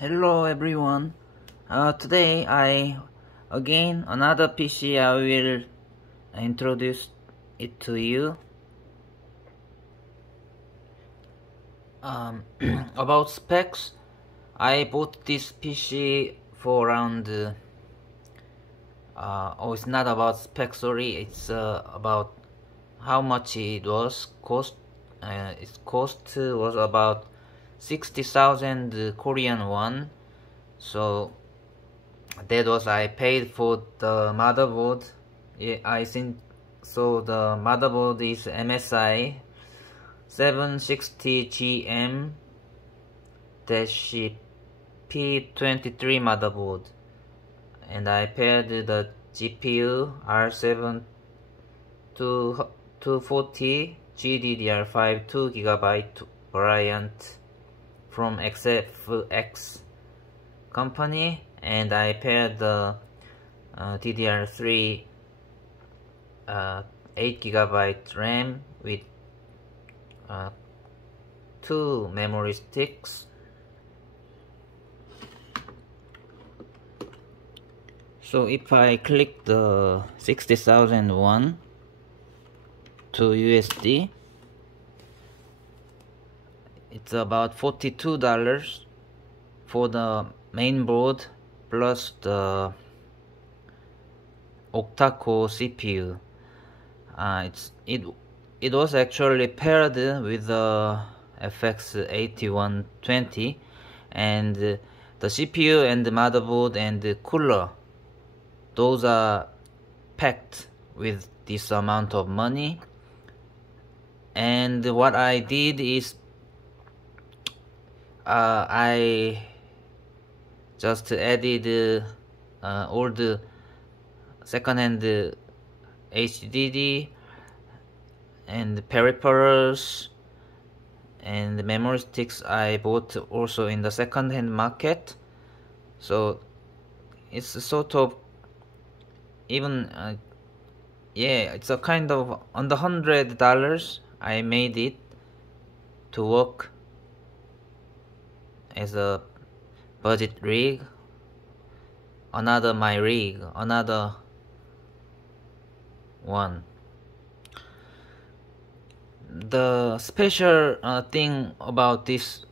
Hello everyone. Today again another PC I will introduce it to you. About specs, I bought this PC for around it's not about specs, sorry, it's about how much it was cost. Its cost was about 60,000 Korean won. So that was I paid for the motherboard. I think so. The motherboard is MSI 760GM-P23 motherboard, and I paired the GPU R7 240 GDDR5 2GB variant from XFX company, and I paired the DDR3 8GB RAM with 2 memory sticks. So if I click the 60,000 won to USD, it's about $42 for the main board plus the octa-core CPU. It was actually paired with the FX8120, and the CPU and the motherboard and the cooler, those are packed with this amount of money. And what I did is I just added all the second-hand HDD and peripherals and the memory sticks I bought also in the second-hand market. So it's sort of even it's a kind of under $100 I made it to work as a budget rig. Another one. The special thing about this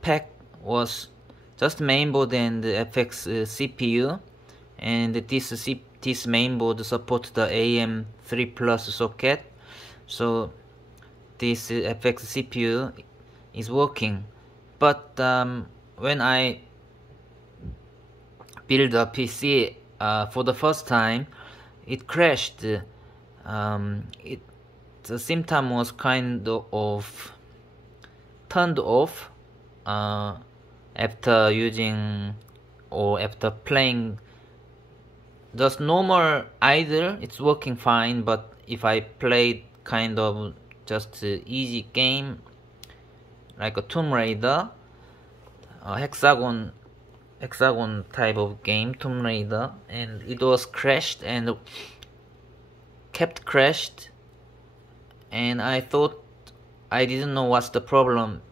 pack was just mainboard and FX CPU, and this mainboard supports the AM3 Plus socket, so this FX CPU is working. But when I build a PC for the first time, it crashed. The symptom was kind of turned off after using or after playing just normal idle. It's working fine, but if I played kind of just easy game like a Tomb Raider, hexagon type of game, Tomb Raider, and it was crashed and kept crashed, and I thought I didn't know what's the problem.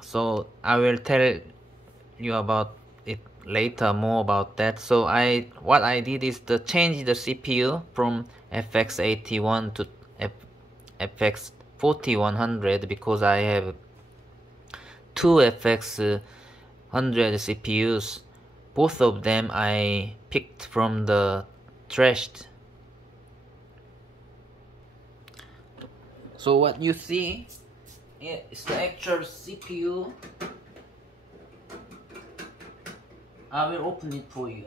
So I will tell you about it later, more about that. So what I did is to change the CPU from FX81 to FX4100 because I have two FX100 CPUs. Both of them I picked from the trashed. So what you see is the actual CPU. I will open it for you.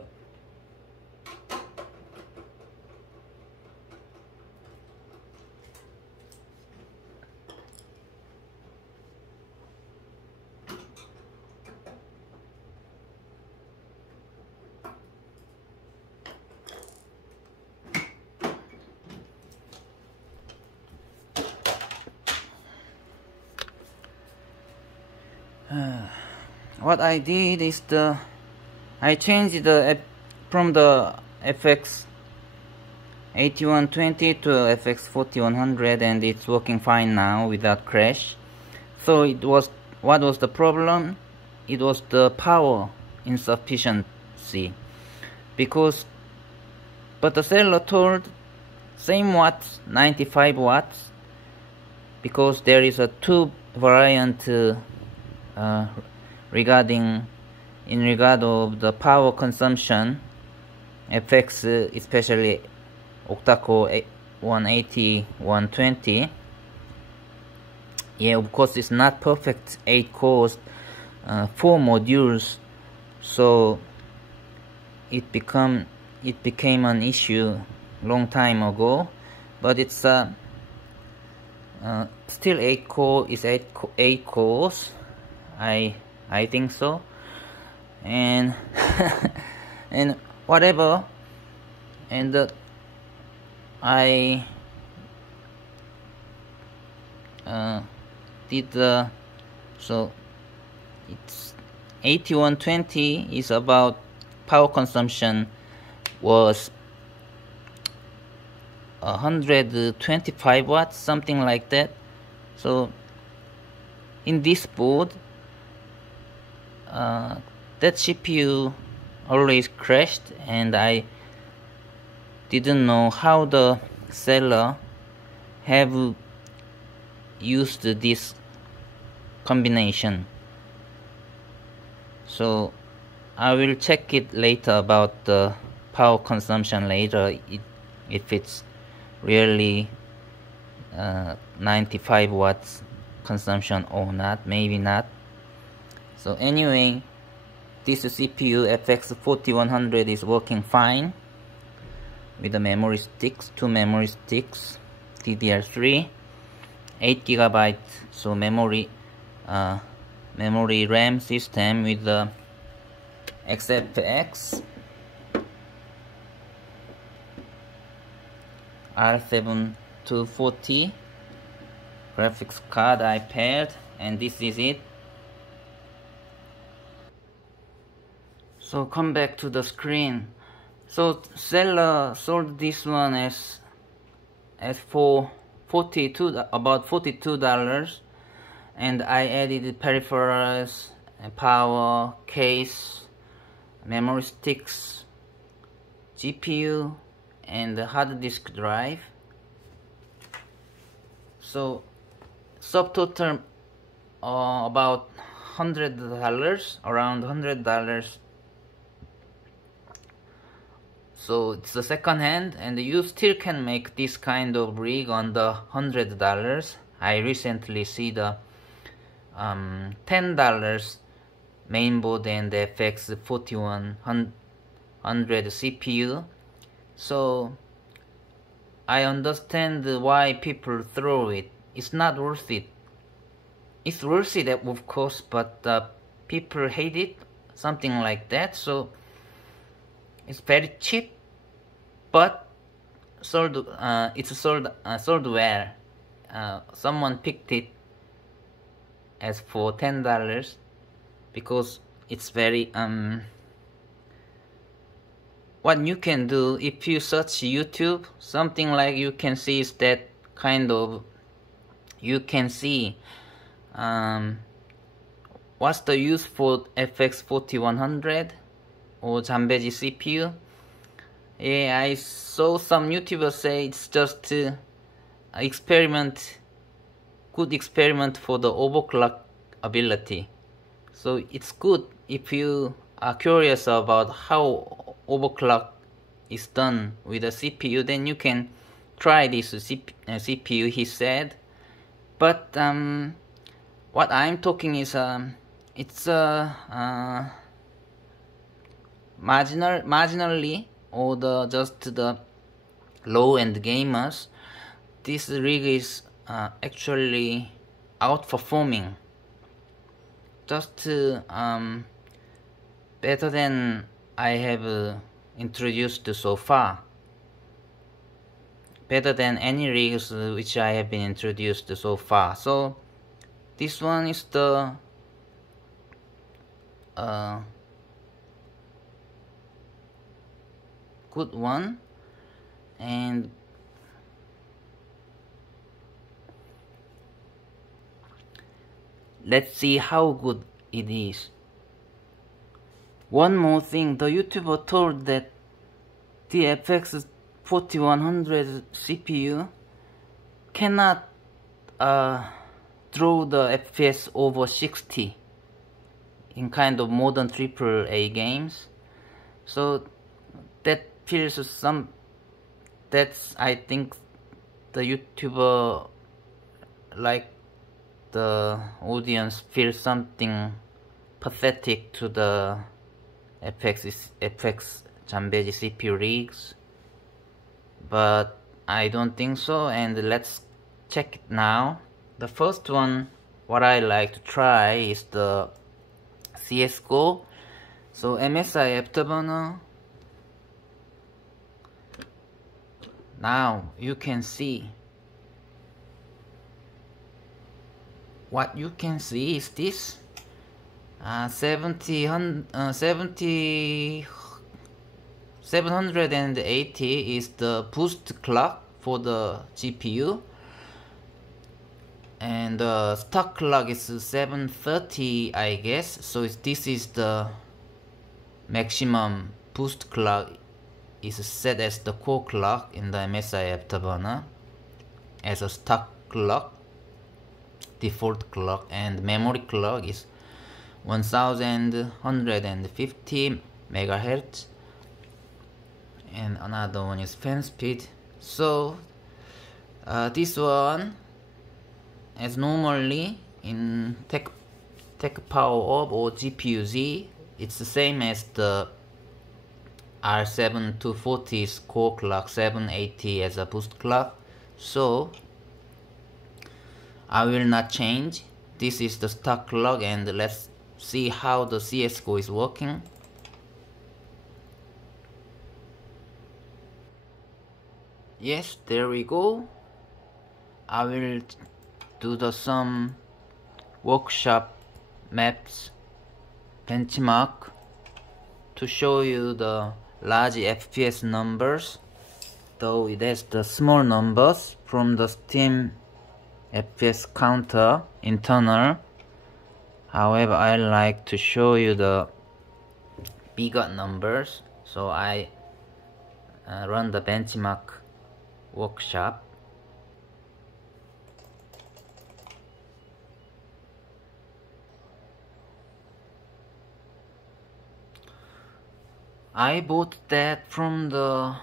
What I did is I changed from the FX8120 to FX4100, and it's working fine now without crash. So what was the problem? it was the power insufficiency, because but the seller told same watts, 95 watts, because there is a two variant regarding in regard of the power consumption effects, especially octa-core 180 120. Yeah, of course it's not perfect 8 cores, 4 modules, so it became an issue long time ago, but it's still 8 core is 8 cores, I think so, and and whatever, and I did so it's 8120 is about power consumption was 125 watts, something like that. So in this board, that CPU always crashed, and I didn't know how the seller have used this combination. So I will check it later about the power consumption later, if it's really 95 watts consumption or not, maybe not. So anyway, this CPU FX4100 is working fine with the memory sticks, 2 memory sticks, DDR3, 8GB, so memory RAM system with the XFX R7240 graphics card iPad, and this is it. So come back to the screen. So seller sold this one as for about $42, and I added peripherals, power, case, memory sticks, GPU, and the hard disk drive. So subtotal about $100, around $100. So it's the second hand, and you still can make this kind of rig on the $100. I recently see the $10 mainboard and the FX 4100 CPU. So I understand why people throw it. It's not worth it. It's worth it, of course, but people hate it, something like that. So it's very cheap, but sold. It's sold where someone picked it as for $10 because it's very what you can do if you search YouTube, something like you can see is that kind of, you can see what's the use for FX 4100 or Zambeji CPU. Yeah, I saw some YouTubers say it's just experiment, good experiment for the overclock ability. So it's good if you are curious about how overclock is done with a CPU, then you can try this CPU, he said. But what I'm talking is it's marginally, or just the low-end gamers, this rig is actually outperforming, just better than I have introduced so far, better than any rigs which I have been introduced so far. So this one is the good one, and let's see how good it is. One more thing, the YouTuber told that the FX 4100 CPU cannot draw the FPS over 60 in kind of modern AAA games. So that feels that's I think the YouTuber, like the audience, feels something pathetic to the FX Zambezi CPU rigs, but I don't think so, and let's check it now. The first one, what I like to try is the CSGO. So MSI Afterburner. Now you can see. What you can see is this. 780 is the boost clock for the GPU, and the stock clock is 730, I guess. So this is the maximum boost clock is set as the core clock in the MSI Afterburner as a stock clock, default clock, and memory clock is 1150 megahertz, and another one is fan speed. So this one, as normally in Tech Power Up or GPU Z, it's the same as the R7 240's core clock, 780 as a boost clock. So I will not change. This is the stock clock, and let's see how the CSGO is working. Yes, there we go. I will do some workshop maps benchmark to show you the large FPS numbers, though it has the small numbers from the Steam FPS counter internal. However, I like to show you the bigger numbers, so I run the benchmark workshop. I bought that from the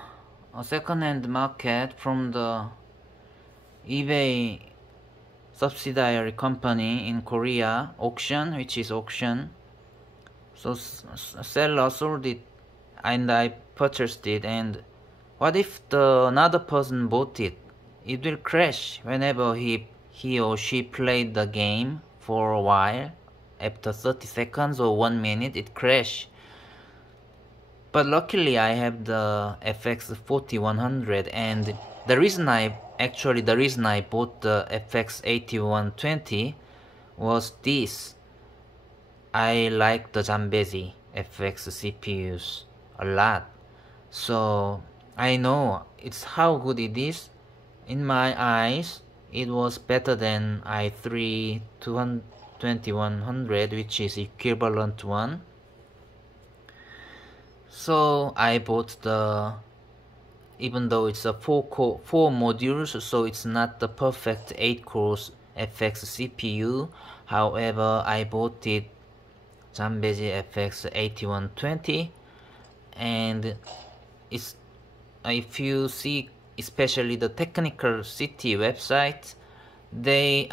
second-hand market from the eBay subsidiary company in Korea, auction, which is auction. So seller sold it and I purchased it, and what if another person bought it? It will crash whenever he or she played the game for a while. After 30 seconds or 1 minute, it crashes. But luckily I have the FX 4100, and the reason I bought the FX 8120 was this. I like the Zambezi FX CPUs a lot, so I know it's how good it is. In my eyes, it was better than i3 2100, which is equivalent one. So I bought even though it's a 4 modules, so it's not the perfect 8 cores FX CPU. However, I bought it Zambezi FX 8120, and it's, if you see especially the Technical City website, they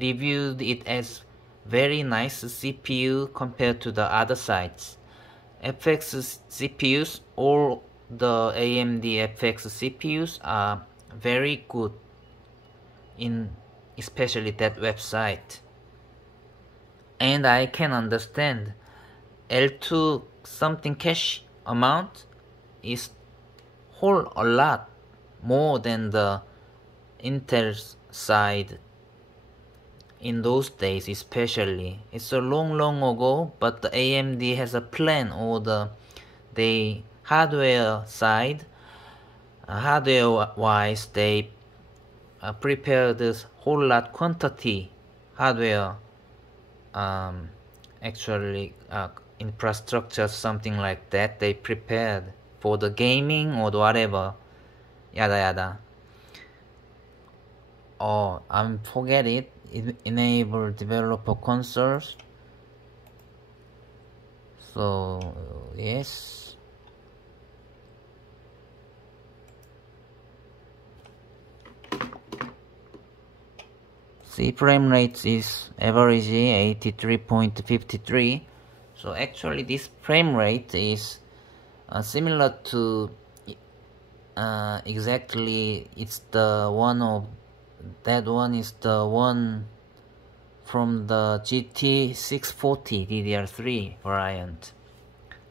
reviewed it as very nice CPU compared to the other sites. FX CPUs or the AMD FX CPUs are very good in especially that website. And I can understand L2 something cache amount is whole a lot more than the Intel's side. In those days especially, it's a long ago, but the AMD has a plan, or the hardware side, hardware wise, they prepare this whole lot quantity hardware actually infrastructure, something like that they prepared for the gaming or whatever, yada yada. Oh, forget it. Enable developer consoles. So yes. See, frame rate is average 83.53. So actually this frame rate is similar to exactly, it's the one of that one is the one from the GT 640 DDR3 variant,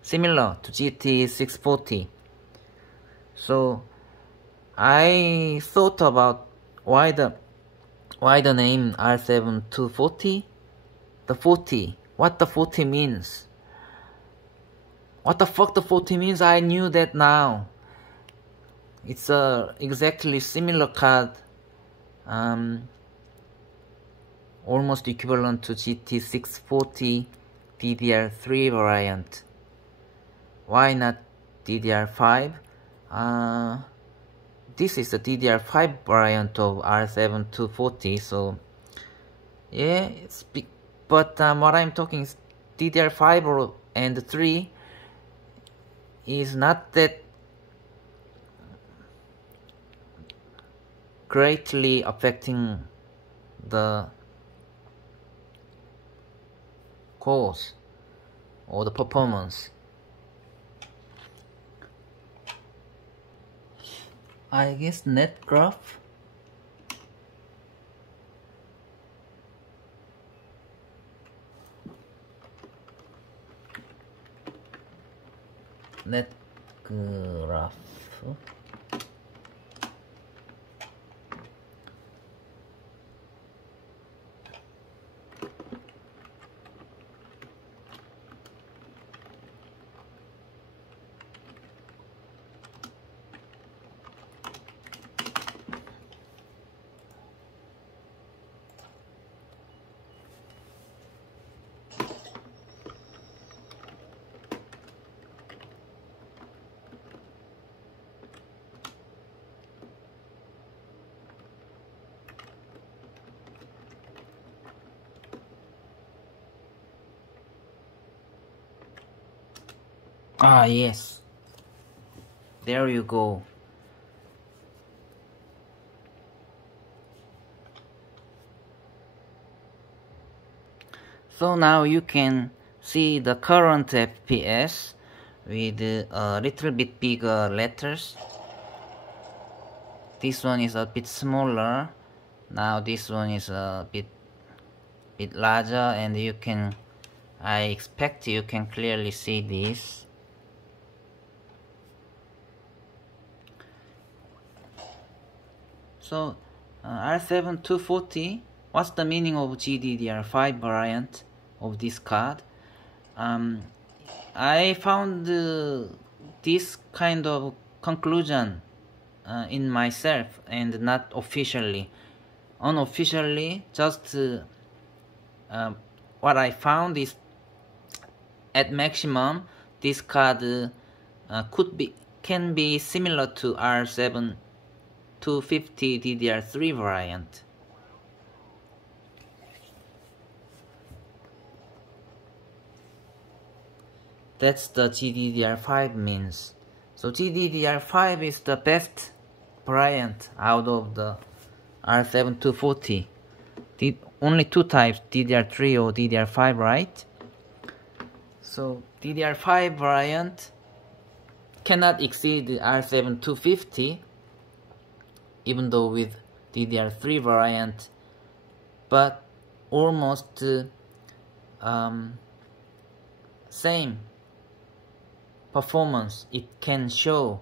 similar to GT 640. So I thought about why the name R7 240. The 40, what the 40 means, what the fuck the 40 means, I knew that now. It's a exactly similar card, almost equivalent to GT640 DDR3 variant. Why not DDR5? This is the DDR5 variant of R7 240, so yeah, it's big. But what I'm talking is DDR5 and 3 is not that greatly affecting the cores or the performance. I guess net graph. Net graph. Ah, yes. There you go. So now you can see the current FPS with a little bit bigger letters. This one is a bit smaller. Now this one is a bit larger, and you can, I expect you can clearly see this. So R7 240, what's the meaning of GDDR5 variant of this card? I found this kind of conclusion in myself, and not officially. Unofficially, just what I found is, at maximum, this card can be similar to R7 250 DDR3 variant. That's the GDDR5 means. So GDDR5 is the best variant out of the R7 240. Only two types, DDR3 or DDR5, right? So DDR5 variant cannot exceed the R7 250, even though with DDR3 variant, but almost same performance it can show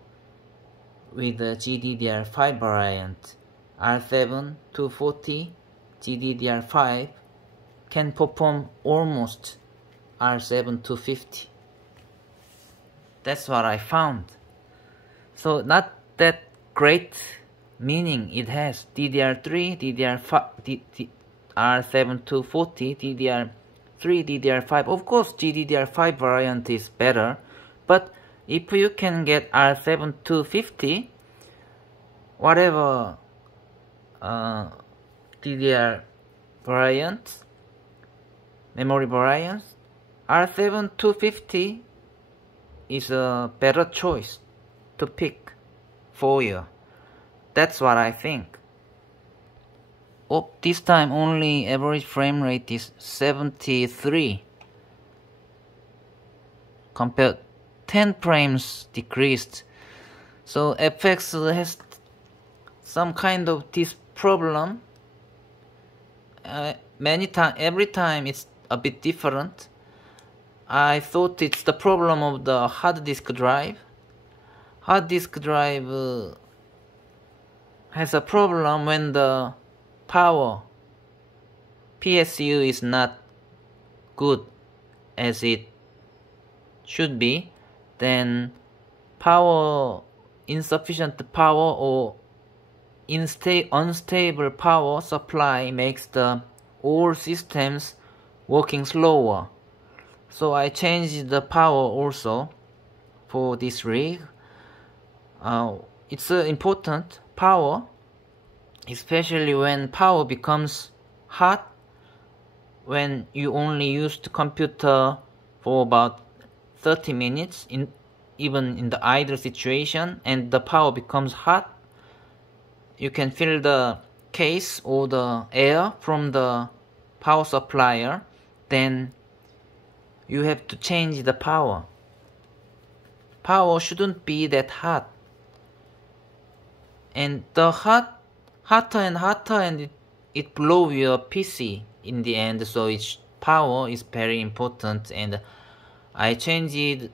with the GDDR5 variant. R7 240 GDDR5 can perform almost R7 250. That's what I found. So not that great meaning it has. DDR3, DDR5, R7 240, DDR3 3 DDR5. Of course, GDDR5 variant is better, but if you can get R7 250, whatever DDR variants, memory variants, R7 250 is a better choice to pick for you. That's what I think. Oh, this time only average frame rate is 73. Compared 10 frames decreased. So FX has some kind of this problem. Every time it's a bit different. I thought it's the problem of the hard disk drive. Hard disk drive has a problem when the power PSU is not good as it should be. Then insufficient power or unstable power supply makes the all systems working slower. So I changed the power also for this rig. It's important power, especially when power becomes hot, when you only use the computer for about 30 minutes, even in the idle situation, and the power becomes hot. You can feel the case or the air from the power supplier. Then you have to change the power. Power shouldn't be that hot. And the hotter and hotter, and it blow your PC in the end. So its power is very important, and I changed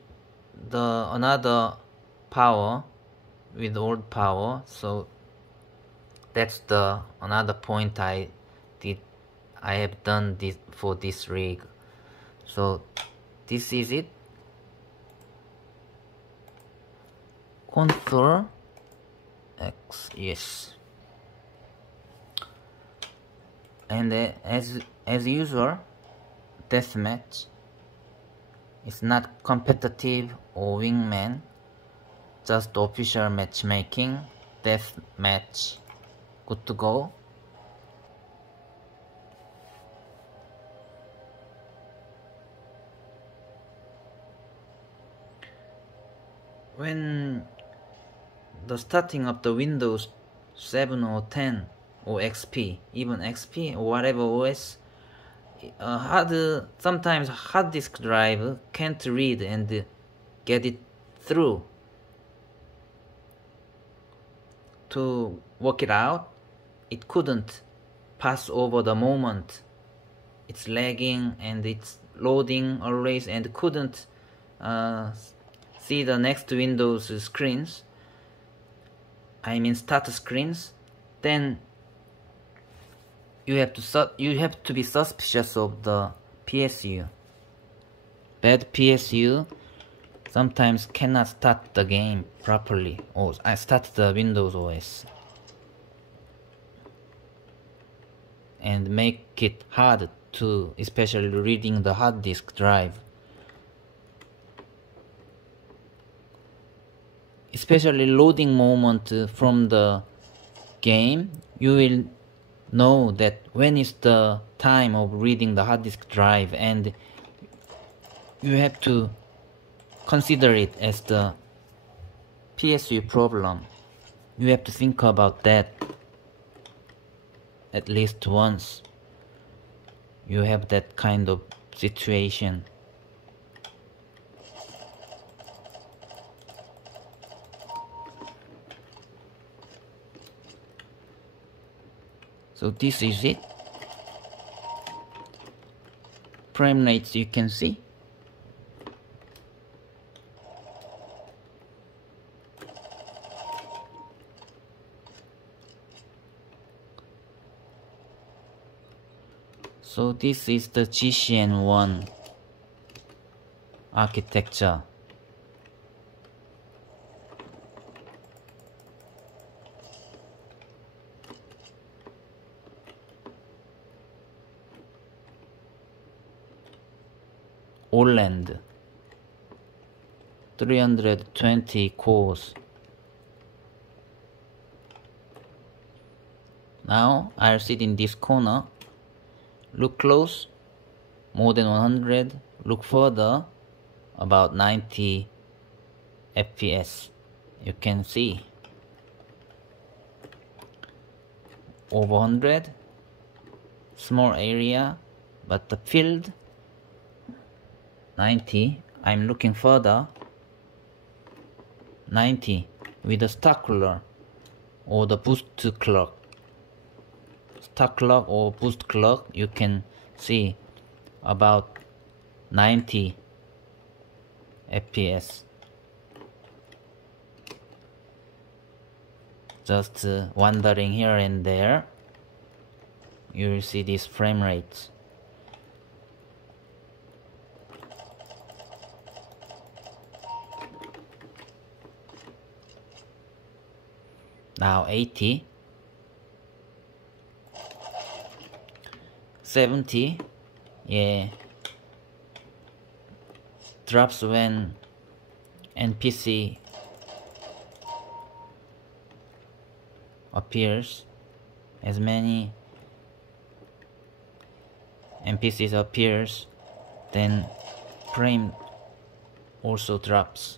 the another power with old power. So that's the another point I have done this for this rig. So this is it. Control X, yes. And as usual, deathmatch. It's not competitive or wingman, just official matchmaking. Deathmatch, good to go. When the starting of the Windows 7 or 10 or XP, even XP or whatever OS, sometimes hard disk drive can't read and get it through. To work it out, it couldn't pass over the moment. It's lagging and it's loading always, and couldn't see the next Windows screens. I mean start screens. Then you have to be suspicious of the PSU. Bad PSU sometimes cannot start the game properly, or I start the Windows OS, and make it hard to, especially reading the hard disk drive. Especially loading moment from the game, you will know that when is the time of reading the hard disk drive, and you have to consider it as the PSU problem. You have to think about that at least once you have that kind of situation. So this is it. Frame rates you can see. So this is the GCN1 architecture. OLED 320 cores. Now I'll sit in this corner. Look close, more than 100. Look further, about 90 FPS. You can see over 100, small area, but the field 90. I'm looking further, 90 with the star color or the boost clock. Star clock or boost clock, you can see about 90 FPS. Just wandering here and there, you will see these frame rates. Now 80, 70, yeah, drops when NPC appears. As many NPCs appears, then frame also drops.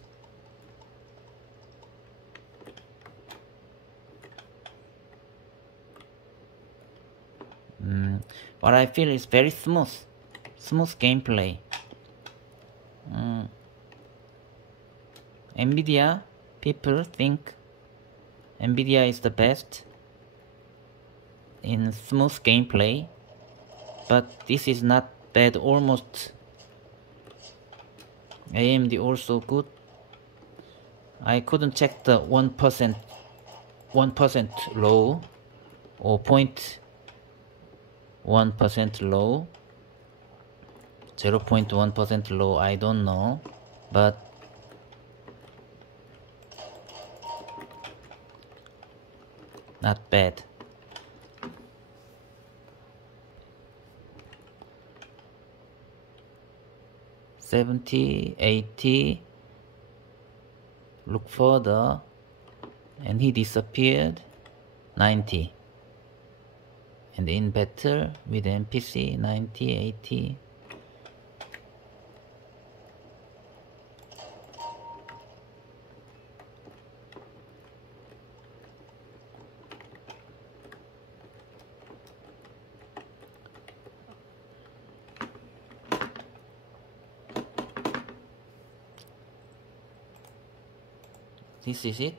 What I feel is very smooth gameplay. NVIDIA, people think NVIDIA is the best in smooth gameplay, but this is not bad. Almost AMD also good. I couldn't check the 1% low or 0.1% low, 0.1% low, I don't know, but not bad. $70, $80, look further, and he disappeared. $90, and in better with NPC, $90, $80. This is it,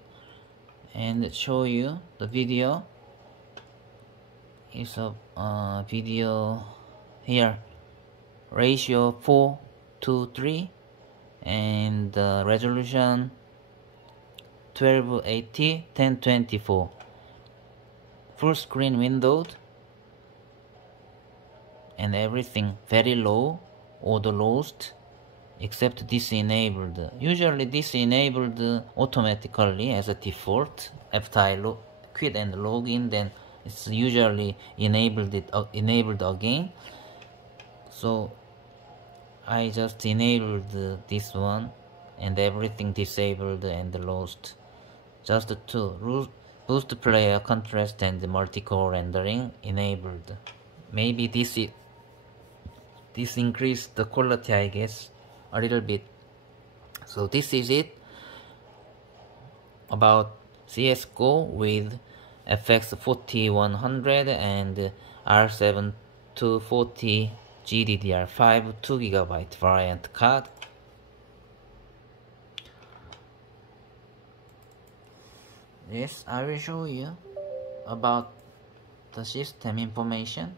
and show you the video. Is a video here, ratio 4:3, and resolution 1280 1024, full screen windowed, and everything very low or the lowest, except this enabled. Usually this enabled automatically as a default. After I quit and log in, then it's usually enabled again. So I just enabled this one, and everything disabled and lost. Just to boost player contrast and multi-core rendering enabled. Maybe this increased the quality, I guess, a little bit. So this is it about CSGO with FX 4100 and R7 240 GDDR5 2GB variant card. Yes, I will show you about the system information.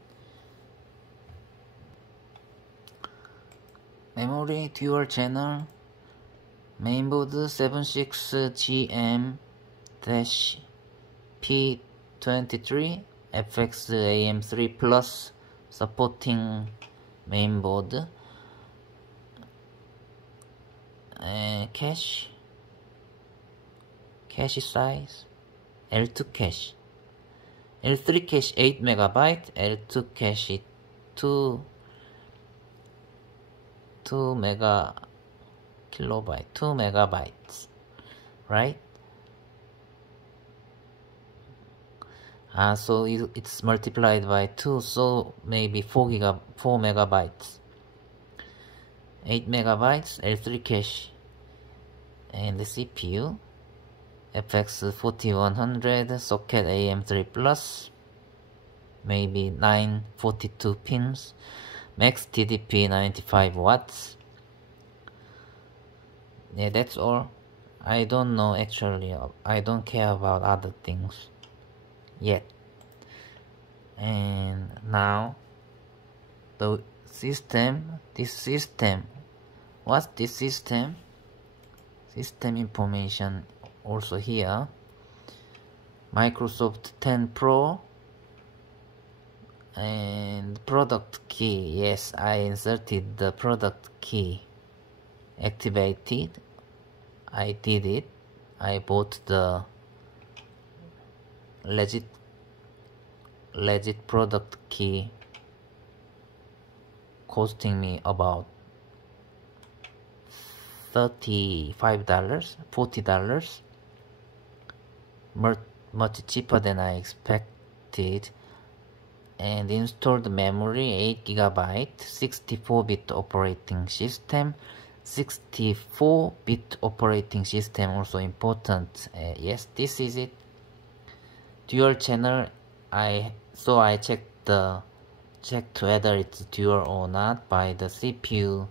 Memory dual channel, mainboard 76GM-P23 FX AM3 Plus supporting mainboard. Cache size L2 cache, L3 cache 8 MB, L2 cache 2 2 mega kilobyte, 2 megabytes, right? So it's multiplied by 2, so maybe 4 megabytes. 8 megabytes L3 cache, and the CPU FX 4100 socket AM3 plus, maybe 942 pins, max TDP 95 watts. Yeah, that's all. I don't know actually. I don't care about other things yet. And now the system, this system, what's this system? System information also here. Microsoft 10 Pro and product key. Yes, I inserted the product key. Activated. I did it. I bought the legit product key, costing me about $35, $40, much cheaper than I expected. And installed memory 8 GB, 64-bit operating system. 64-bit operating system also important. Yes, this is it. Dual channel. I checked whether it's dual or not by the CPU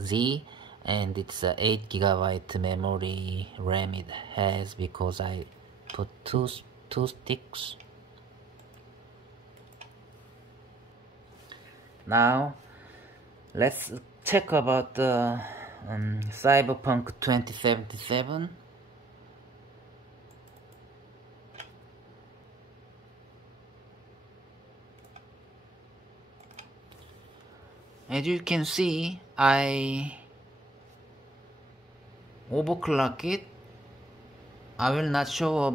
Z, and it's a 8 GB memory RAM it has, because I put two sticks. Now let's check about the Cyberpunk 2077. As you can see, I overclock it. I will not show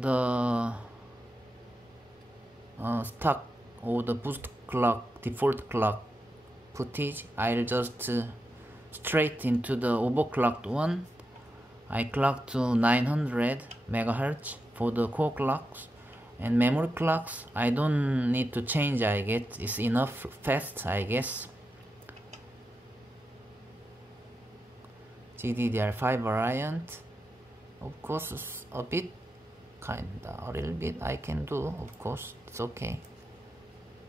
the stock or the boost clock, default clock footage. I'll just straight into the overclocked one. I clocked to 900 megahertz for the core clocks, and memory clocks I don't need to change. I guess it's enough fast, I guess. GDDR5 variant, of course, it's a bit, a little bit I can do, of course, it's okay.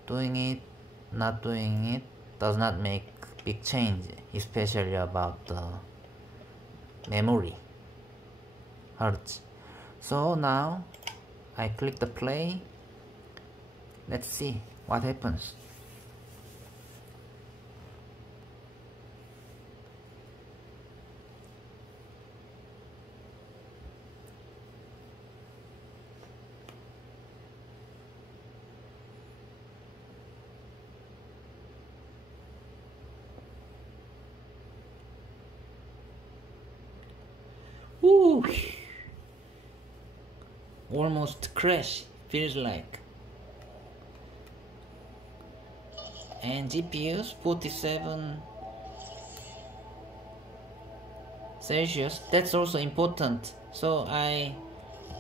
Doing it, not doing it does not make big change, especially about the memory hertz. So now I click the play. Let's see what happens. Woo! Almost crash, feels like. And GPUs 47 Celsius, that's also important. So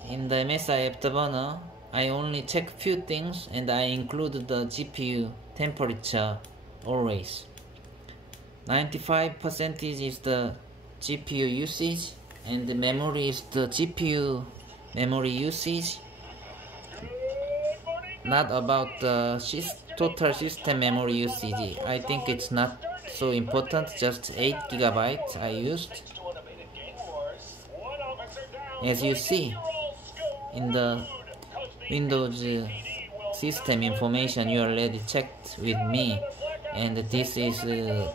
in the MSI Afterburner, I only check few things, and I include the GPU temperature always. 95% is the GPU usage, and the memory is the GPU memory usage, not about the total system memory usage. I think it's not so important, just 8 GB I used. As you see in the Windows system information, you already checked with me, and this is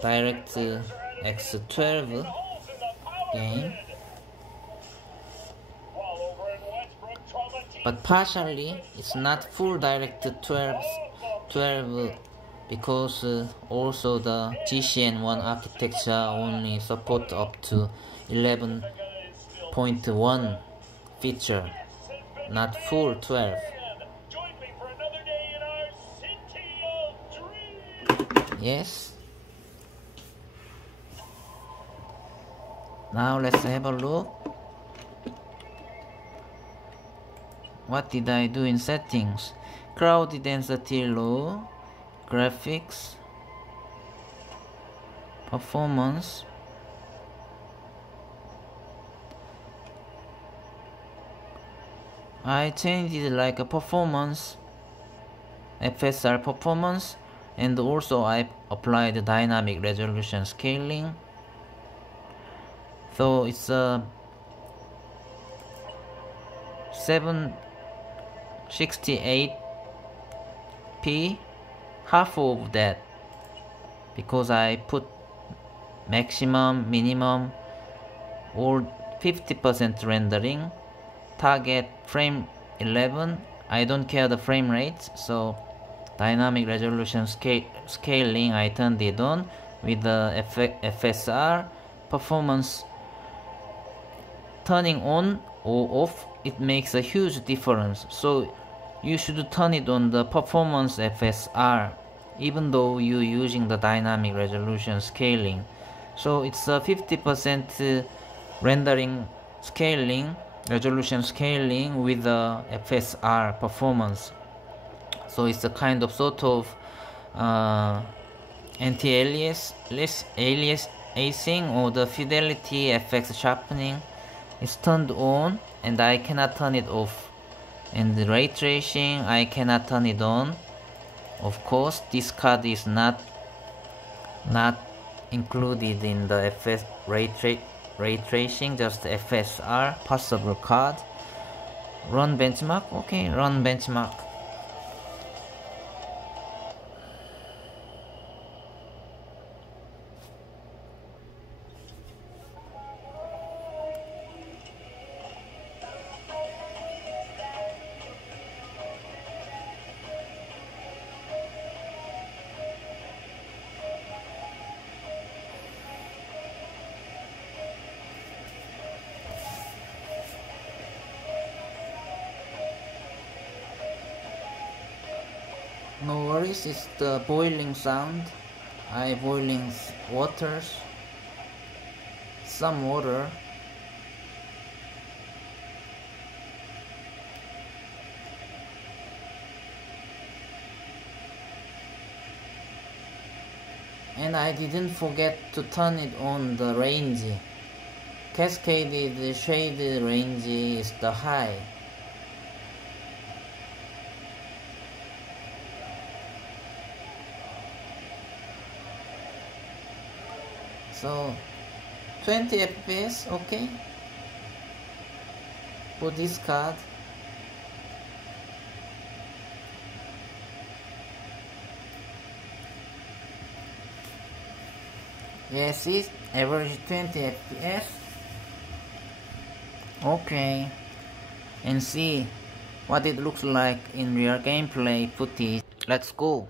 DirectX 12 game. But partially, it's not full DirectX 12 because also the GCN1 architecture only support up to 11.1 feature, not full 12. Yes. Now let's have a look. What did I do in settings? Crowd density low, graphics, performance. I changed it like a performance, FSR performance, and also I applied dynamic resolution scaling. So it's a 768p, half of that, because I put maximum, minimum, or 50% rendering. Target frame 11. I don't care the frame rates, so dynamic resolution scaling I turned it on with the FSR performance. Turning on or off, it makes a huge difference, so you should turn it on the performance FSR even though you're using the dynamic resolution scaling. So it's a 50% rendering scaling, resolution scaling with the FSR performance. So it's a kind of sort of anti-aliasing or the fidelity FX sharpening is turned on, and I cannot turn it off. And the ray tracing I cannot turn it on. Of course, this card is not included in the FS ray tracing, just FSR possible card. Run benchmark. Okay, run benchmark. No worries, it's the boiling sound. I boiling waters, some water. And I didn't forget to turn it on the range. Cascaded shade range is the high. So 20 FPS, okay, for this card. Yes, it's average 20 FPS. Okay, and see what it looks like in real gameplay footage. Let's go.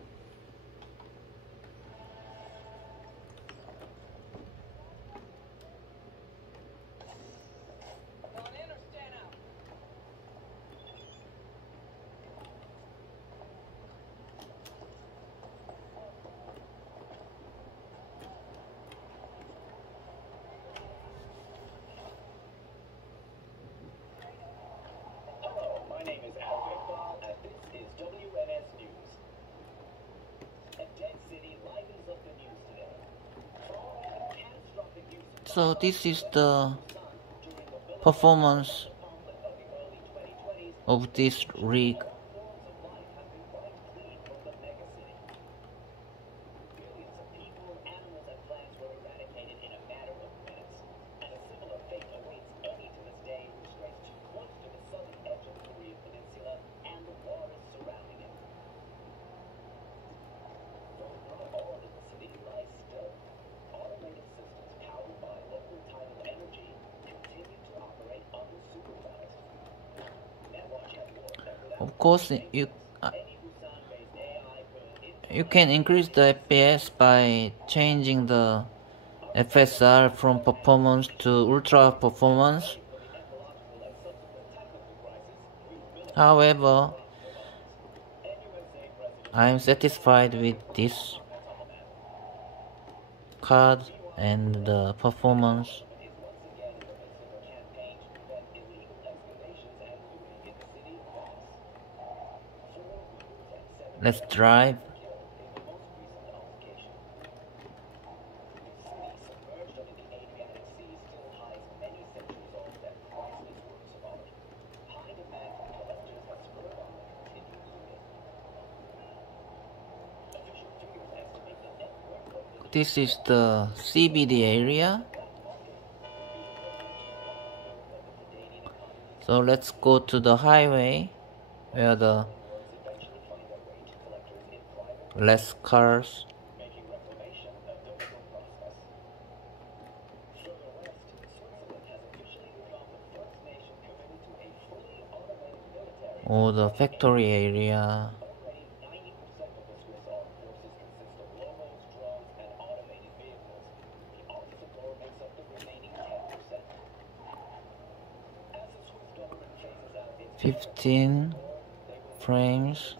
So this is the performance of this rig. Of course, you can increase the FPS by changing the FSR from performance to ultra performance. However, I am satisfied with this. card and the performance. Let's drive. This is the CBD area. So let's go to the highway where the less cars. Or the factory area. $15 frames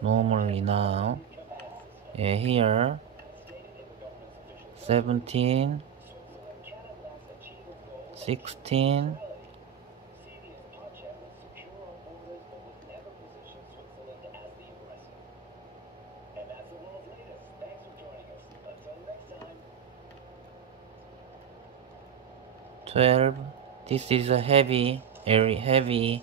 normally now. Yeah, here 17, 16. This is a heavy area.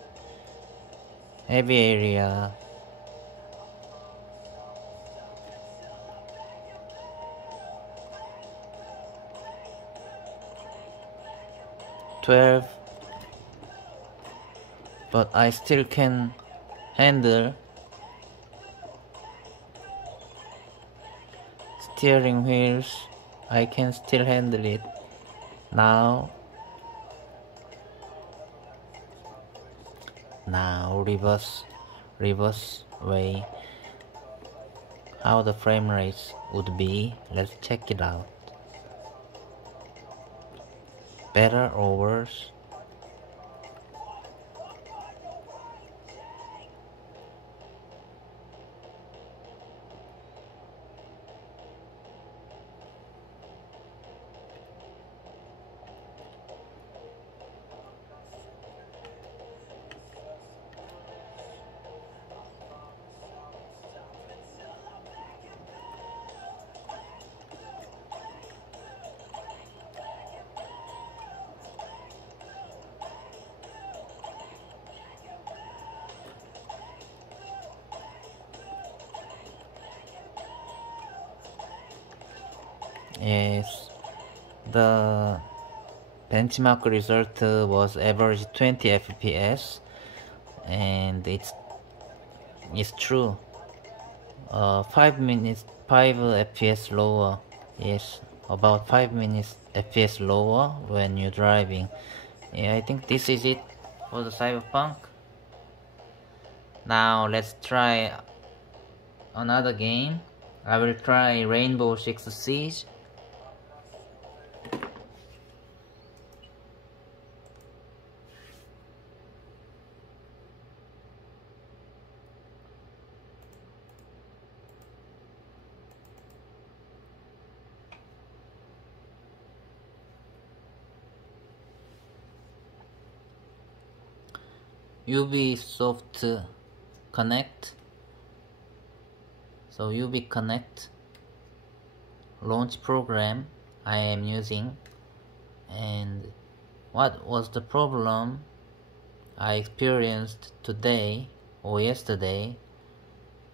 But I still can handle. Steering wheels, I can still handle it now. Reverse way. How the frame rates would be, let's check it out. Better or worse? Yes, the benchmark result was average 20 FPS, and it's true. 5 FPS lower. Yes, about 5 minutes FPS lower when you're driving. Yeah, I think this is it for the Cyberpunk. Now let's try another game. I will try Rainbow Six Siege. Ubisoft Connect. So Ubi Connect launch program I am using, and what was the problem I experienced today or yesterday?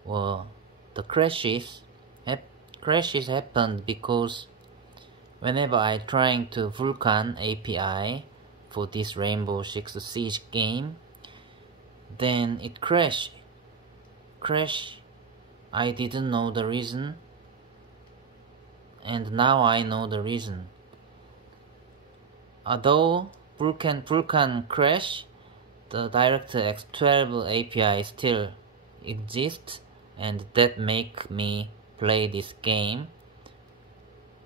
Well, the crashes happened because whenever I trying to Vulkan API for this Rainbow Six Siege game, then it crash. I didn't know the reason, and now I know the reason. Although Vulkan crash, the DirectX 12 API still exists, and that make me play this game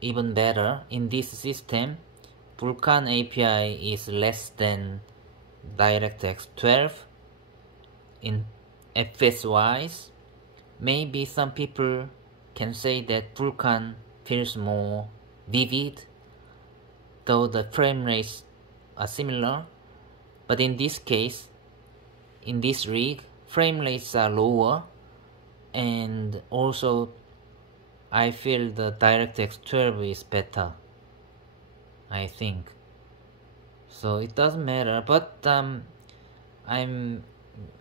even better. In this system, Vulkan API is less than DirectX 12 in FPS wise. Maybe some people can say that Vulkan feels more vivid, though the frame rates are similar. But in this case, in this rig, frame rates are lower, and also I feel the DirectX 12 is better, I think. So it doesn't matter, but I'm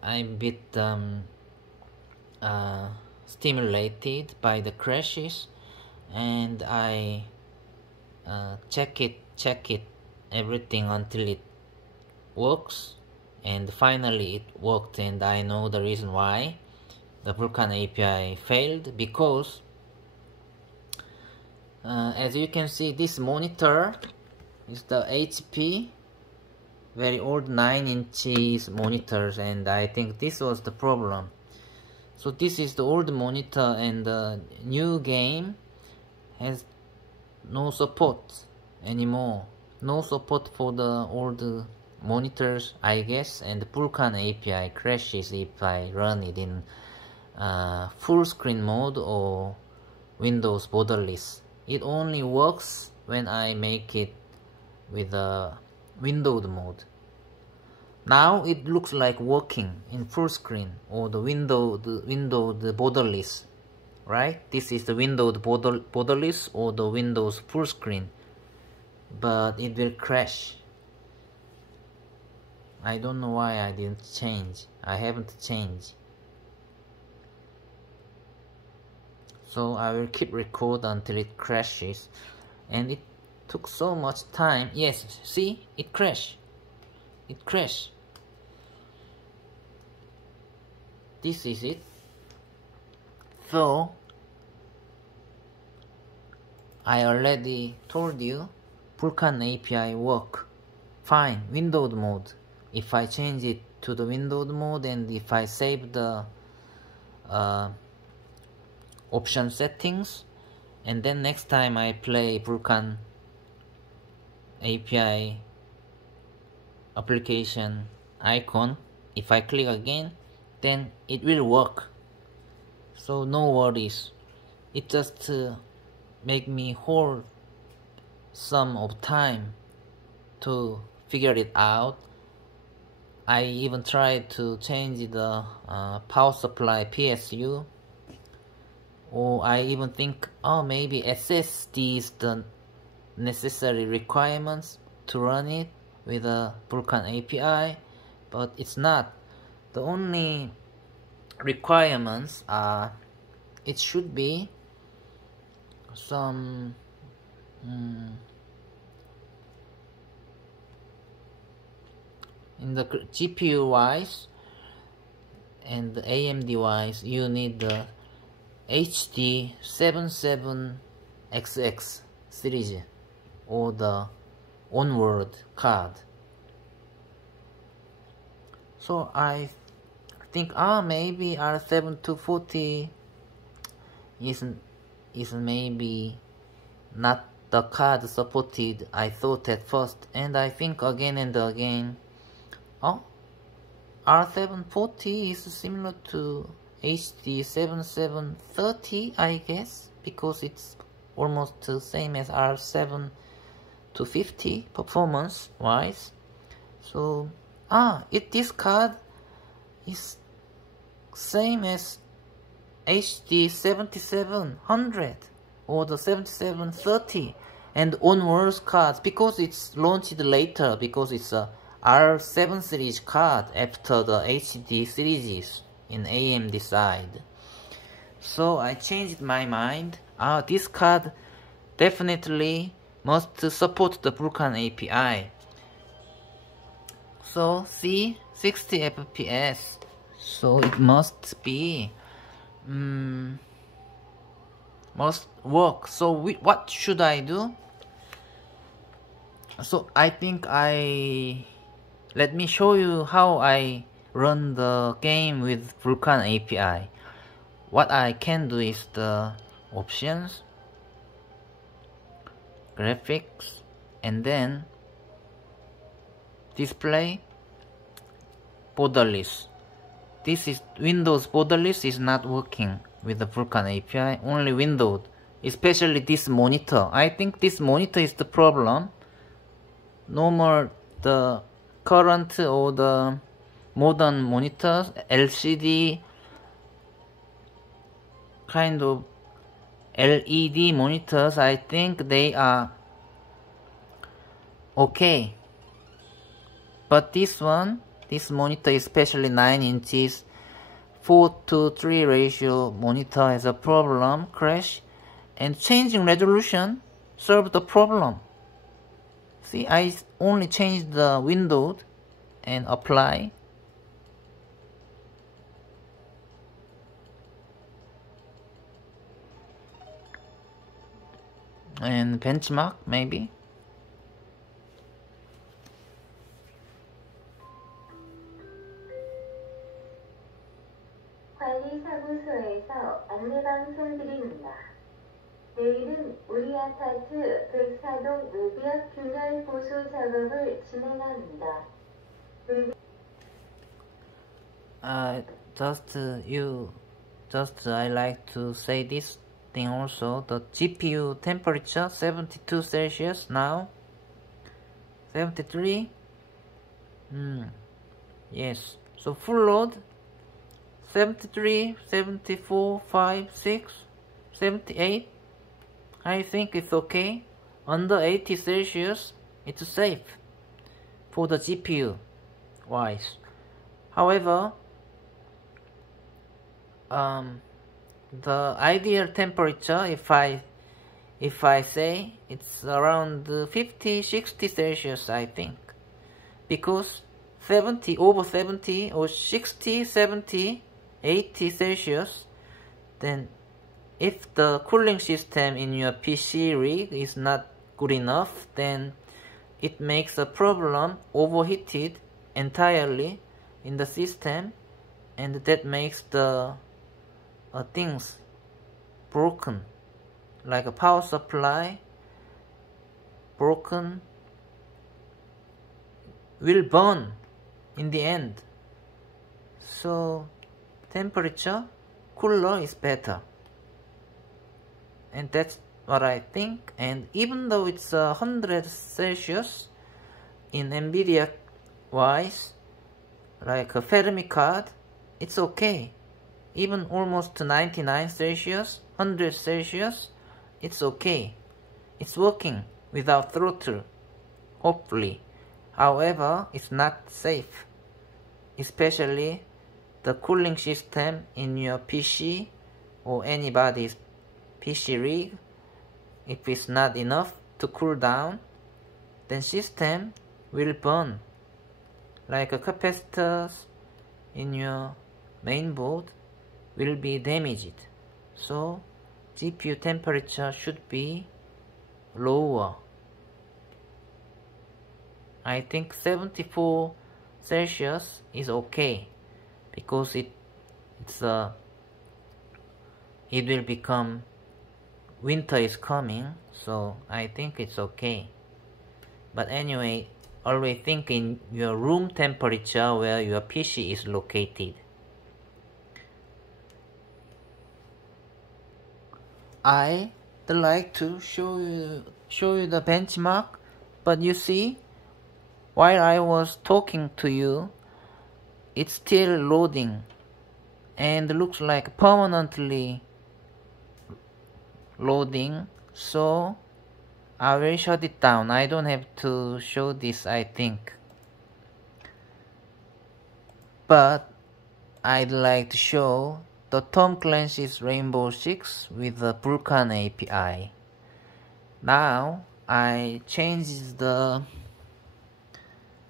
a bit stimulated by the crashes, and I check it everything until it works, and finally it worked. And I know the reason why the Vulkan API failed, because as you can see, this monitor is the HP very old 9-inch monitors, and I think this was the problem. So this is the old monitor, and the new game has no support anymore. No support for the old monitors, I guess, and the Vulkan API crashes if I run it in full screen mode or Windows borderless. It only works when I make it with a windowed mode. Now it looks like working in full screen or the windowed borderless, right? This is the windowed borderless or the Windows full screen, but it will crash. I don't know why I didn't change. I haven't changed. So I will keep record until it crashes, and it took so much time. Yes, see, it crashed. It crashed. This is it. So I already told you Vulkan API work fine windowed mode. If I change it to the windowed mode, and if I save the option settings, and then next time I play Vulkan API application icon, if I click again, then it will work. So no worries. It just make me hold some of time to figure it out. I even tried to change the power supply PSU, or I even think, oh, maybe SSD is the necessary requirements to run it with a Vulkan API, but it's not. The only requirements are it should be some in the GPU wise and the AMD wise, you need the HD 77XX series or the onward card. So I think maybe R7240 is maybe not the card supported, I thought at first, and I think again and again, R740 is similar to HD 7730, I guess, because it's almost the same as R750 performance wise. So this card is same as HD 7700 or the 7730 and onwards cards, because it's launched later, because it's a R7 series card after the HD series in AMD side. So I changed my mind. This card definitely must support the Vulkan API. So see, 60 FPS. So it must be must work. So what should I do? So I think let me show you how I run the game with Vulkan API. What I can do is the options, graphics, and then display borderless. This is Windows borderless is not working with the Vulkan API, only windowed. especially this monitor. I think this monitor is the problem. Normal the current or the modern monitors, LCD kind of LED monitors, I think they are okay. But this monitor, especially 9 inches 4:3 ratio monitor, has a problem, crash, and changing resolution solved the problem. See, I only changed the window and apply. And benchmark maybe. 관리사무소에서 안내방송드립니다. 내일은 우리 아파트 104동 외벽 균열 보수 작업을 진행합니다. I like to say this thing also. The GPU temperature 72 Celsius now. 73. Yes. So full load 73, 74, 5, 6, 78. I think it's okay. Under 80 Celsius, it's safe for the GPU wise. However, the ideal temperature, if I say, it's around 50, 60 Celsius, I think, because 70, over 70 or 60, 70, 80 Celsius, then if the cooling system in your PC rig is not good enough, then it makes a problem overheated entirely in the system, and that makes the things broken, like a power supply broken, will burn in the end. So temperature cooler is better, and that's what I think. And even though it's 100 Celsius in NVIDIA wise, like a Fermi card, it's okay. Even almost 99 Celsius, 100 Celsius, it's okay. It's working without throttle, hopefully. However, it's not safe, especially the cooling system in your PC or anybody's PC rig. If it's not enough to cool down, then system will burn, like a capacitors in your mainboard will be damaged. So GPU temperature should be lower. I think 74 Celsius is okay, because it will become winter is coming, so I think it's okay. But anyway, always think in your room temperature where your PC is located. I like to show you the benchmark, but you see, while I was talking to you, it's still loading and looks like permanently loading, so I will shut it down. I don't have to show this, I think, but I'd like to show the Tom Clancy's Rainbow Six with the Vulkan API. Now I changed the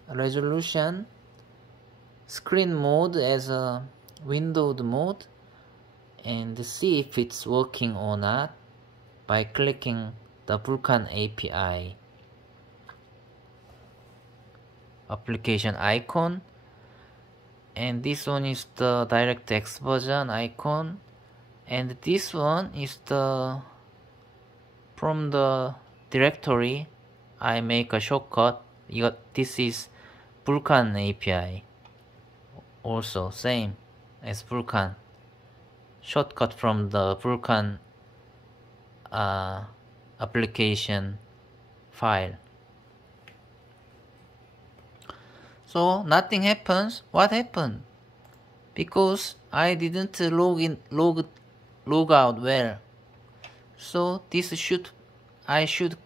resolution screen mode as a windowed mode and see if it's working or not by clicking the Vulkan API application icon, and this one is the DirectX version icon, and this one is the from the directory I make a shortcut. This is Vulkan API, also same as Vulkan, shortcut from the Vulkan application file. So nothing happens. What happened? Because I didn't log out well. So I should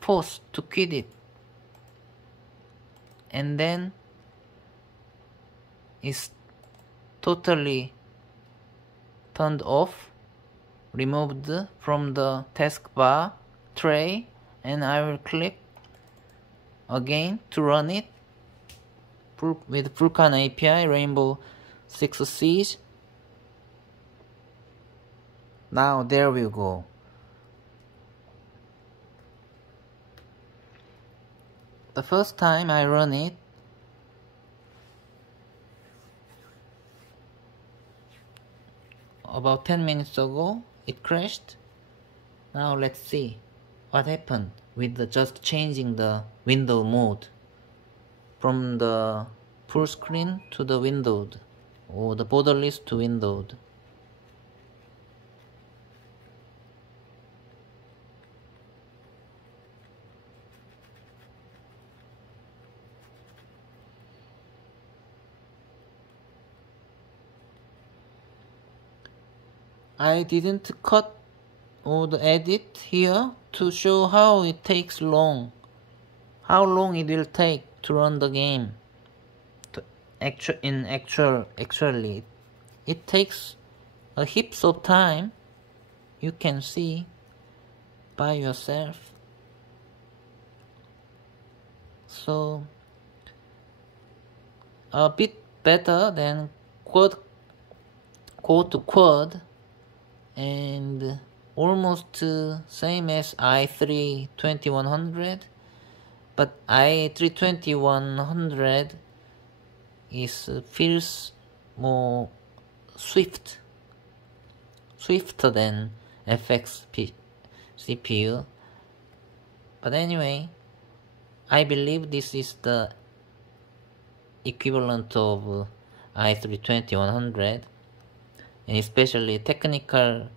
force to quit it. And then it's totally turned off, removed from the taskbar tray, and I will click again to run it with Vulkan API Rainbow 6 Siege. Now there we go. The first time I run it, about 10 minutes ago, it crashed. Now let's see what happened with just changing the window mode from the full screen to the windowed, or the borderless to windowed. I didn't cut or edit here to show how it takes long. How long it will take to run the game. Actually, it takes a heaps of time. You can see by yourself. So a bit better than quad to quad, and almost same as i3 2100, but i3 2100 feels more swifter than FX CPU. But anyway, I believe this is the equivalent of i3 2100, and especially technical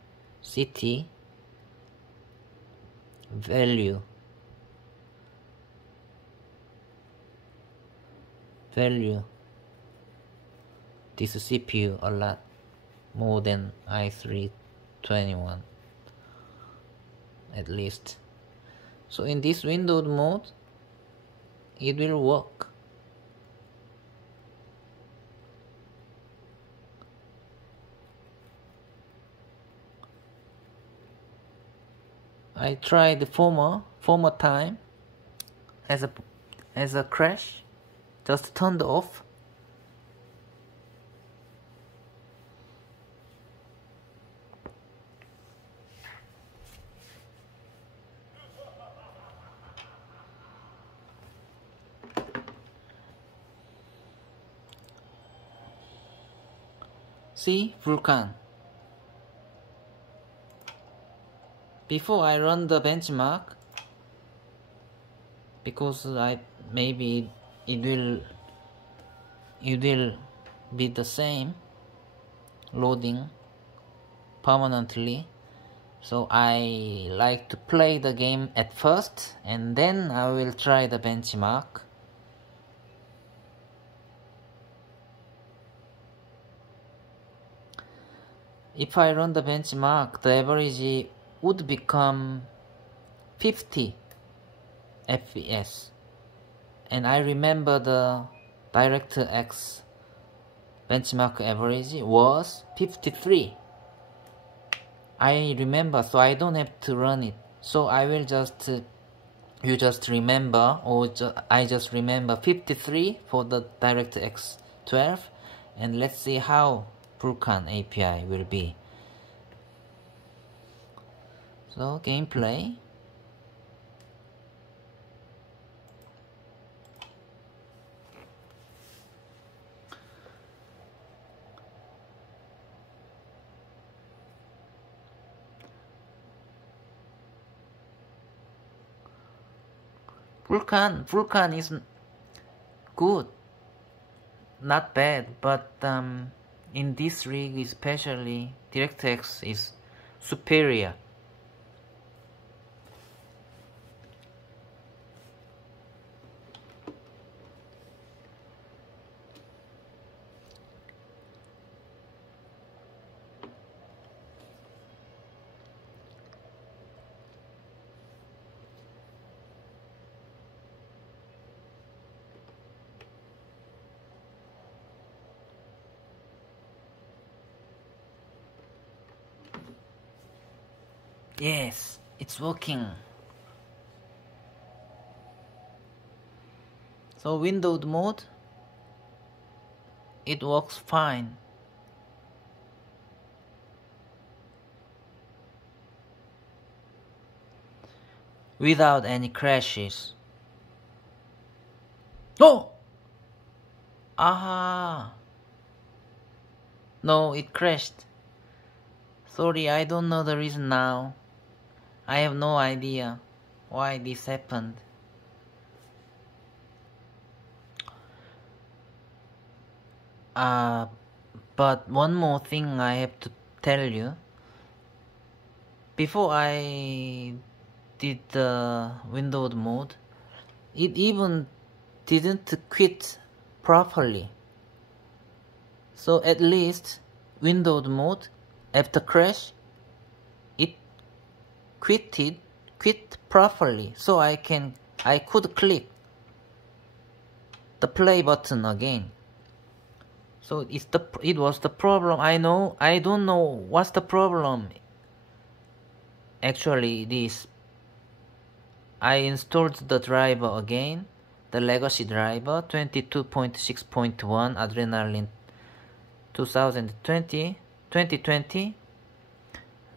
CT value this CPU a lot more than i3 21 at least. So in this windowed mode it will work. I tried the former time as a crash, just turned off. See, Vulkan. Before I run the benchmark, because maybe it will be the same loading permanently, so I like to play the game at first and then I will try the benchmark. If I run the benchmark, the average would become 50 FPS, and I remember the DirectX benchmark average was 53. I remember, so I don't have to run it. So I will you just remember, or I just remember 53 for the DirectX 12, and let's see how Vulkan API will be. So gameplay. Vulkan is good, not bad, but in this rig especially DirectX is superior Yes, it's working. So windowed mode, it works fine. Without any crashes. Oh! Aha! No, it crashed. Sorry, I don't know the reason now. I have no idea why this happened. But one more thing I have to tell you. Before I did the windowed mode, it even didn't quit properly. So at least windowed mode, after crash, it quit properly. So I could click the play button again. So it was the problem. I don't know what's the problem. Actually, I installed the driver again, the legacy driver 22.6.1 Adrenaline 2020,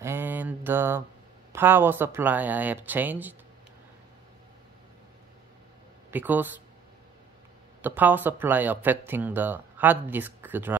and the power supply I have changed because the power supply affecting the hard disk drive.